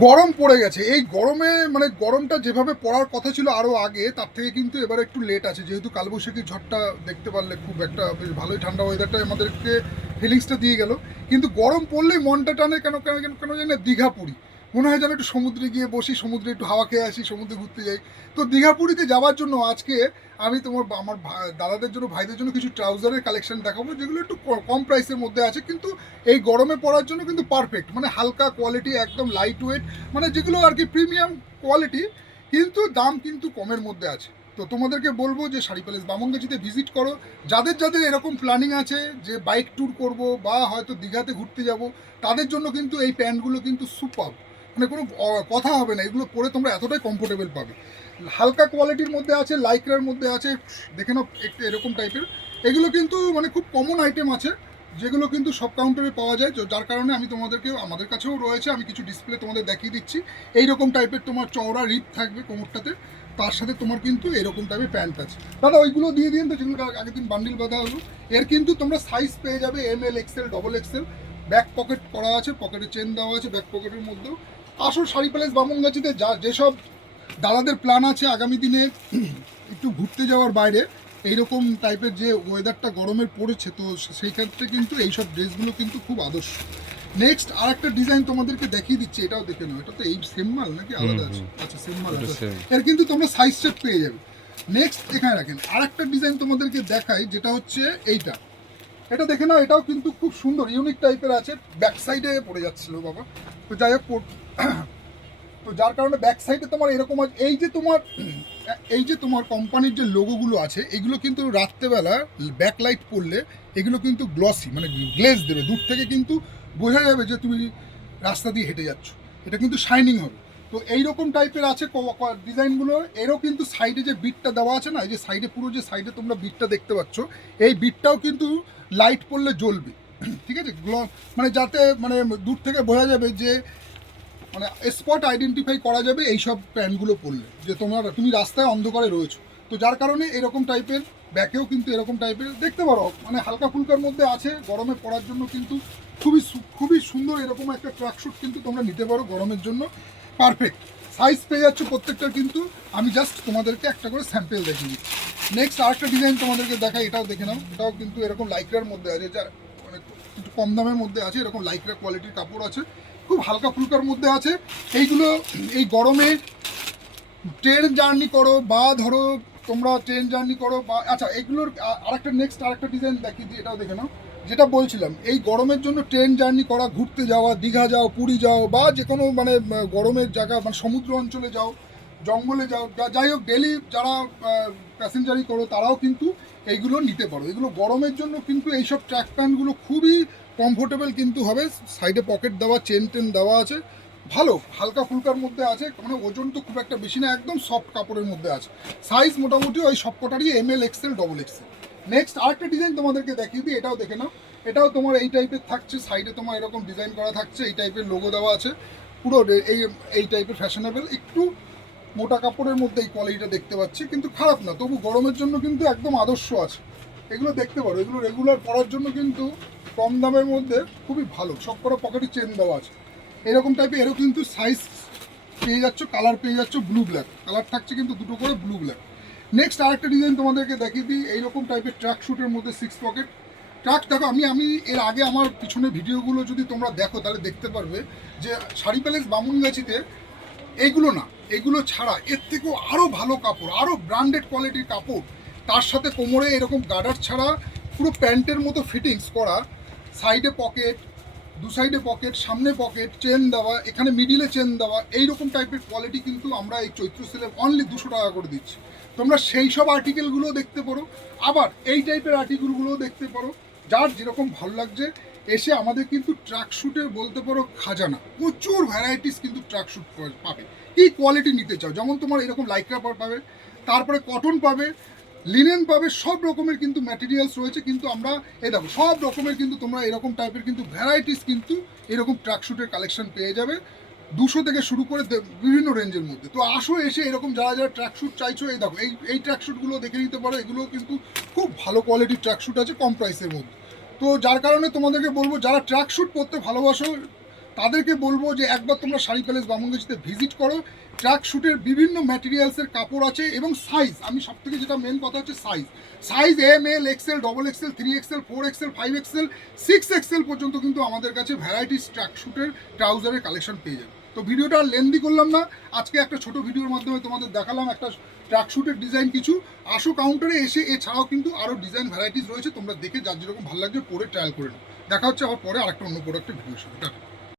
গরম পড়ে গেছে। এই গরমে মানে গরমটা যেভাবে পড়ার কথা ছিল আরও আগে, তার থেকে কিন্তু এবারে একটু লেট আছে। যেহেতু কালবৈশাখী ঝড়টা দেখতে পারলে খুব একটা বেশ ভালোই ঠান্ডা ওয়েদারটা আমাদেরকে ফিলিংসটা দিয়ে গেল। কিন্তু গরম পড়লেই মনটা টানে কেন কেন কেন কেন জানি না দীঘা, পুরী। মনে হয় যেন একটু সমুদ্রে গিয়ে বসি, সমুদ্রে একটু হাওয়া খেয়ে আসি, সমুদ্রে ঘুরতে যাই। তো দীঘা, পুরীতে যাওয়ার জন্য আজকে আমি তোমার আমার দাদাদের জন্য, ভাইদের জন্য কিছু ট্রাউজারের কালেকশন দেখাবো, যেগুলো একটু কম প্রাইসের মধ্যে আছে, কিন্তু এই গরমে পরার জন্য কিন্তু পারফেক্ট। মানে হালকা কোয়ালিটি, একদম লাইট ওয়েট, মানে যেগুলো আর কি প্রিমিয়াম কোয়ালিটি, কিন্তু দাম কিন্তু কমের মধ্যে আছে। তো তোমাদেরকে বলবো যে শাড়ি প্যালেস বামনগাছিতে ভিজিট করো। যাদের যাদের এরকম প্ল্যানিং আছে যে বাইক ট্যুর করব বা হয়তো দীঘাতে ঘুরতে যাব, তাদের জন্য কিন্তু এই প্যান্টগুলো কিন্তু সুপার। মানে কোনো কথা হবে না, এগুলো পরে তোমরা এতটাই কমফোর্টেবল পাবে। হালকা কোয়ালিটির মধ্যে আছে, লাইক্রার মধ্যে আছে, দেখে নাও একটু এরকম টাইপের। এগুলো কিন্তু মানে খুব কমন আইটেম আছে, যেগুলো কিন্তু সব কাউন্টারে পাওয়া যায়। যার কারণে আমি তোমাদেরকে, আমাদের কাছেও রয়েছে, আমি কিছু ডিসপ্লে তোমাদের দেখিয়ে দিচ্ছি। এইরকম টাইপের তোমার চওড়া রিপ থাকবে কোমরটাতে, তার সাথে তোমার কিন্তু এরকম টাইপের প্যান্ট আছে। দাদা ওইগুলো দিয়ে দিন তো, যেগুলো আগের দিন বান্ডিল বাঁধা হলো। এর কিন্তু তোমরা সাইজ পেয়ে যাবে ML, XL, XXL। Back pocket করা আছে, পকেটে চেন দেওয়া আছে ব্যাক পকেটের মধ্যেও। আসল শাড়ি প্যালেস বামনগাছিতে যেসব দাদাদের প্ল্যান আছে আগামী দিনে একটু ঘুরতে যাওয়ার বাইরে, এইরকম টাইপের যে ওয়েদারটা গরমের পড়েছে, তো সেই ক্ষেত্রে কিন্তু এইসব ড্রেসগুলো কিন্তু খুব আদর্শ। নেক্সট আর একটা ডিজাইন তোমাদেরকে দেখিয়ে দিচ্ছি, এটাও দেখে নাও। এটা তো এই সেম মাল নাকি আলাদা আছে? আচ্ছা, সেম মাল আছে। এর কিন্তু তোমরা সাইজ সেট পেয়ে যাবে। নেক্সট এখানে রাখেন আর একটা ডিজাইন তোমাদেরকে দেখাই, যেটা হচ্ছে এইটা। এটা দেখে নাও, এটাও কিন্তু খুব সুন্দর ইউনিক টাইপের আছে। ব্যাক সাইডে পড়ে যাচ্ছিল বাবা, তো যাই হোক। তো যার কারণে ব্যাক সাইডে তোমার এরকম আছে। এই যে তোমার কোম্পানির যে লোগোগুলো আছে, এগুলো কিন্তু রাত্রেবেলা ব্যাকলাইট পড়লে এগুলো কিন্তু গ্লসি, মানে গ্লেজ দেবে, দূর থেকে কিন্তু বোঝা যাবে যে তুমি রাস্তা দিয়ে হেঁটে যাচ্ছ। এটা কিন্তু শাইনিং হবে। তো এইরকম টাইপের আছে ডিজাইনগুলো। এরও কিন্তু সাইডে যে বিটটা দেওয়া আছে না, এই যে সাইডে, পুরো যে সাইডে তোমরা বিটটা দেখতে পাচ্ছ, এই বিটটাও কিন্তু লাইট পড়লে জ্বলবে। ঠিক আছে, মানে যাতে মানে দূর থেকে বোঝা যাবে যে, মানে স্পট আইডেন্টিফাই করা যাবে এইসব প্যান্টগুলো পরলে, যে তুমি রাস্তায় অন্ধকারে রয়েছো। তো যার কারণে এরকম টাইপের ব্যাকেও কিন্তু এরকম টাইপের দেখতে পারো, মানে হালকা ফুলকার মধ্যে আছে, গরমে পরার জন্য কিন্তু খুবই সুন্দর। এরকম একটা ট্র্যাকস্যুট কিন্তু তোমরা নিতে পারো গরমের জন্য, পারফেক্ট। সাইজ পেয়ে যাচ্ছ প্রত্যেকটার, কিন্তু আমি জাস্ট তোমাদেরকে একটা করে স্যাম্পেল দেখিয়ে দিচ্ছি। নেক্সট আরেকটা ডিজাইন তোমাদেরকে দেখাই, এটাও দেখে নাও। এটাও কিন্তু এরকম লাইক্রার মধ্যে আছে, যা মানে একটু কম দামের মধ্যে আছে। এরকম লাইক্রা কোয়ালিটির কাপড় আছে, খুব হালকা ফুলকার মধ্যে আছে। এইগুলো এই গরমে ট্রেন জার্নি করো, বা ধরো তোমরা ট্রেন জার্নি করো, বা আচ্ছা এগুলোর আরেকটা নেক্সট আরেকটা ডিজাইন দেখিয়ে দিই, এটাও দেখে নাও। যেটা বলছিলাম, এই গরমের জন্য ট্রেন জার্নি করা, ঘুরতে যাওয়া, দীঘা যাও, পুরী যাও, বা যে কোনো মানে গরমের জায়গা, মানে সমুদ্র অঞ্চলে যাও, জঙ্গলে যাও, যাই হোক, ডেলি যারা প্যাসেঞ্জারি করো তারাও কিন্তু এইগুলো নিতে পারো। এগুলো গরমের জন্য কিন্তু এইসব ট্র্যাক প্যান্টগুলো খুবই কমফোর্টেবল কিন্তু হবে। সাইডে পকেট দেওয়া, চেন টেন দেওয়া আছে, ভালো হালকা ফুলকার মধ্যে আছে। মানে ওজন তো খুব একটা বেশি না, একদম সফট কাপড়ের মধ্যে আছে। সাইজ মোটামুটি ওই সবকটারই ML, XL, XXL। নেক্সট আরেকটা ডিজাইন তোমাদেরকে দেখিয়ে দিই, এটাও দেখে নাও। এটাও তোমার এই টাইপের থাকছে, সাইডে তোমার এরকম ডিজাইন করা থাকছে, এই টাইপের লোগো দেওয়া আছে। পুরো এই টাইপের ফ্যাশনেবল, একটু মোটা কাপড়ের মধ্যে এই কোয়ালিটিটা দেখতে পাচ্ছি, কিন্তু খারাপ না, তবু গরমের জন্য কিন্তু একদম আদর্শ আছে। এগুলো দেখতে পারো, এগুলো রেগুলার পরার জন্য কিন্তু কম দামের মধ্যে খুবই ভালো। সব করে পকেটে চেন দেওয়া আছে এরকম টাইপের। এরও কিন্তু সাইজ পেয়ে যাচ্ছ, কালার পেয়ে যাচ্ছ ব্লু ব্ল্যাক কালার থাকছে, কিন্তু দুটো করে ব্লু ব্ল্যাক। নেক্সট আরেকটা ডিজাইন তোমাদেরকে দেখিয়ে দিই, এইরকম টাইপের ট্র্যাক শ্যুটের মধ্যে 6 পকেট ট্র্যাক। দেখো আমি এর আগে আমার পিছনে ভিডিওগুলো যদি তোমরা দেখো, তাহলে দেখতে পারবে যে শাড়ি প্যালেস বামুনগাছিতে এইগুলো না, এগুলো ছাড়া এর থেকেও আরও ভালো কাপড়, আরও ব্র্যান্ডেড কোয়ালিটির কাপড়, তার সাথে কোমরে এরকম গার্ডার ছাড়া পুরো প্যান্টের মতো ফিটিংস করা, সাইডে পকেট, দু সাইডে পকেট, সামনে পকেট, চেন দেওয়া, এখানে মিডিলে চেন দেওয়া, এইরকম টাইপের কোয়ালিটি কিন্তু আমরা এই চৈত্র সেলে অনলি 200 টাকা করে দিচ্ছি। তোমরা সেই সব আর্টিকেলগুলো দেখতে পারো, আবার এই টাইপের আর্টিকেলগুলোও দেখতে পারো। যার যেরকম ভালো লাগছে এসে আমাদের কিন্তু ট্র্যাকশ্যুটের বলতে পারো খাজানা, প্রচুর ভ্যারাইটিস কিন্তু ট্র্যাকশ্যুট পাবে। কী কোয়ালিটি নিতে চাও, যেমন তোমার এরকম লাইক্রা পাবে, তারপরে কটন পাবে, লিনেন পাবে, সব রকমের কিন্তু ম্যাটেরিয়ালস রয়েছে। কিন্তু আমরা এই দেখো সব রকমের কিন্তু তোমরা এরকম টাইপের কিন্তু ভ্যারাইটিস কিন্তু এরকম ট্র্যাকশ্যুটের কালেকশন পেয়ে যাবে 200 থেকে শুরু করে বিভিন্ন রেঞ্জের মধ্যে। তো আসো এসে এরকম যারা যারা ট্র্যাকশ্যুট চাইছো, এই দেখো এই ট্র্যাকশ্যুটগুলো দেখে নিতে পারো। এগুলো কিন্তু খুব ভালো কোয়ালিটির ট্র্যাকশ্যুট আছে কম প্রাইসের মধ্যে। তো যার কারণে তোমাদেরকে বলবো, যারা ট্র্যাকশ্যুট পরতে ভালোবাসো, তাদেরকে বলবো যে একবার তোমরা শাড়ি প্যালেস বামুনগাছিতে ভিজিট করো। ট্র্যাক শ্যুটের বিভিন্ন ম্যাটেরিয়ালসের কাপড় আছে এবং সাইজ, আমি সব থেকে যেটা মেন কথা হচ্ছে size M L XL, double XL, 3XL, 4XL, 5XL, 6XL পর্যন্ত কিন্তু আমাদের কাছে ভ্যারাইটিস ট্র্যাক শ্যুটের ট্রাউজারের কালেকশন পেয়ে যাবে। তো ভিডিওটা আর লেন্দি করলাম না, আজকে একটা ছোট ভিডিওর মাধ্যমে তোমাদের দেখালাম একটা ট্র্যাক শ্যুটের ডিজাইন কিছু। আসো কাউন্টারে এসে, এছাড়াও কিন্তু আরও ডিজাইন ভ্যারাইটিস রয়েছে, তোমরা দেখে যার যেরকম ভালো লাগবে পরে ট্রায়াল করে নাও। দেখা হচ্ছে আবার পরে আরেকটা অন্য প্রোডাক্টের ভিডিওর সাথে।